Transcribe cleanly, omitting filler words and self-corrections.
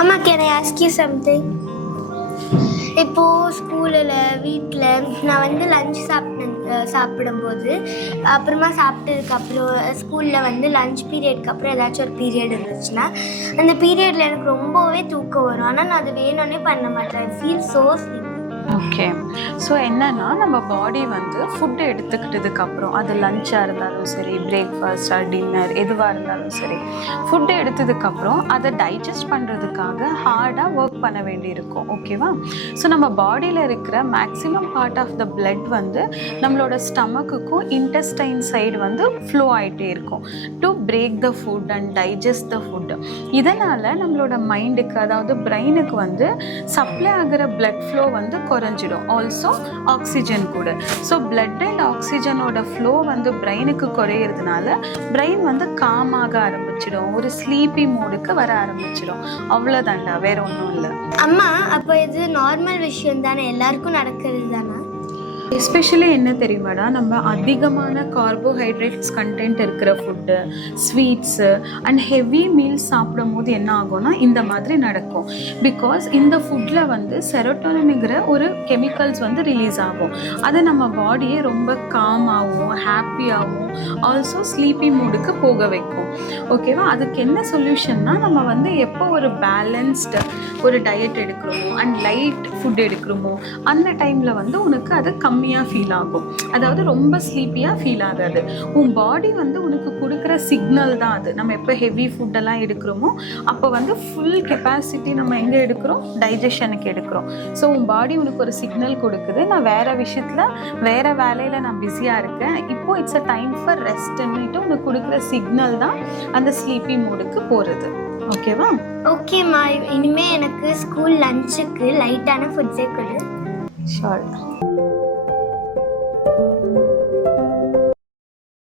அம்மா, can I ask you something? இப்போது ஸ்கூலில் வீட்டில் நான் வந்து லஞ்ச் சாப்பிடும்போது அப்புறமா சாப்பிட்டதுக்கப்புறம் ஸ்கூலில் வந்து லஞ்ச் பீரியட்க்கு அப்புறம் ஏதாச்சும் ஒரு பீரியட் இருந்துச்சுன்னா அந்த பீரியடில் எனக்கு ரொம்பவே தூக்கம் வரும். ஆனால் நான் அது வேணும்னே பண்ண மாட்டேன். I feel so sleepy. Okay. So என்னன்னா நம்ம பாடி வந்து ஃபுட்டு எடுத்துக்கிட்டதுக்கப்புறம் அது லஞ்சாக இருந்தாலும் சரி, பிரேக்ஃபாஸ்டாக, டின்னர் எதுவாக இருந்தாலும் சரி, ஃபுட்டு எடுத்ததுக்கப்புறம் அதை டைஜஸ்ட் பண்ணுறதுக்காக ஹார்டாக ஒர்க் பண்ண வேண்டியிருக்கும். ஓகேவா? ஸோ நம்ம பாடியில் இருக்கிற maximum part of the blood வந்து நம்மளோட ஸ்டமக்குக்கும் இன்டெஸ்டைன் சைடு வந்து ஃப்ளோ ஆகிட்டே இருக்கும் to break the food and digest the food. இதனால் நம்மளோட மைண்டுக்கு, அதாவது பிரெயினுக்கு வந்து சப்ளை ஆகிற பிளட் ஃப்ளோ வந்து குறைஞ்சிடும். ஆல்சோ ஆக்சிஜன் கூட. ஸோ பிளட் அண்ட் ஆக்சிஜனோட ஃப்ளோ வந்து பிரெயினுக்கு குறையிறதுனால பிரெயின் வந்து காமாக ஆரம்பிச்சிடும், ஒரு ஸ்லீப்பி மோடுக்கு வர ஆரம்பிச்சிடும். அவ்வளோதாண்டா, வேற ஒன்றும் இல்லை. அம்மா, அப்போ இது நார்மல் விஷயம் தானே? எல்லாருக்கும் நடக்கிறது தானே? எஸ்பெஷலி என்ன தெரியுமாடா, நம்ம அதிகமான கார்போஹைட்ரேட்ஸ் கண்டென்ட் இருக்கிற food, sweets and heavy meals சாப்பிடும் போது என்ன ஆகும்னா இந்த மாதிரி நடக்கும். பிகாஸ் இந்த ஃபுட்டில் வந்து செரோட்டோனின்ங்கிற ஒரு கெமிக்கல்ஸ் வந்து ரிலீஸ் ஆகும். அது நம்ம பாடியை ரொம்ப காமாகவும் ஹாப்பியாகவும் ஆல்சோ ஸ்லீப்பி மூடுக்கு போக வைக்கும். ஓகேவா? அதுக்கு என்ன சொல்யூஷன்னா, நம்ம வந்து எப்போ ஒரு பேலன்ஸ்டு ஒரு டயட் எடுக்கிறோமோ அண்ட் லைட் ஃபுட் எடுக்கிறோமோ அந்த டைமில் வந்து உனக்கு அது கம்மியாக ஃபீல் ஆகும். அதாவது ரொம்ப ஸ்லீப்பியாக ஃபீல் ஆகாது. உன் பாடி வந்து உனக்கு கொடுக்குற சிக்னல் தான் அது. நம்ம எப்போ ஹெவி ஃபுட்டெல்லாம் எடுக்கிறோமோ அப்போ வந்து ஃபுல் கெப்பாசிட்டி நம்ம எங்கே எடுக்கிறோம்? டைஜஷனுக்கு எடுக்கிறோம். ஸோ உன் பாடி உனக்கு ஒரு சிக்னல் கொடுக்குது, நான் வேறு விஷயத்தில் வேறு வேலையில் நான் பிஸியாக இருக்கேன், இப்போது இட்ஸ் அ டைம் ஃபார் ரெஸ்ட்ன்னுட்டு உனக்கு கொடுக்குற சிக்னல் தான் அந்த ஸ்லீப்பி மூடுக்கு போகிறது. ஓகேவா? ஓகேம்மா, இனிமேல் எனக்கு ஸ்கூல் லஞ்சுக்கு லைட்டான ஃபுட்ஸே கொடு. ஷோர்.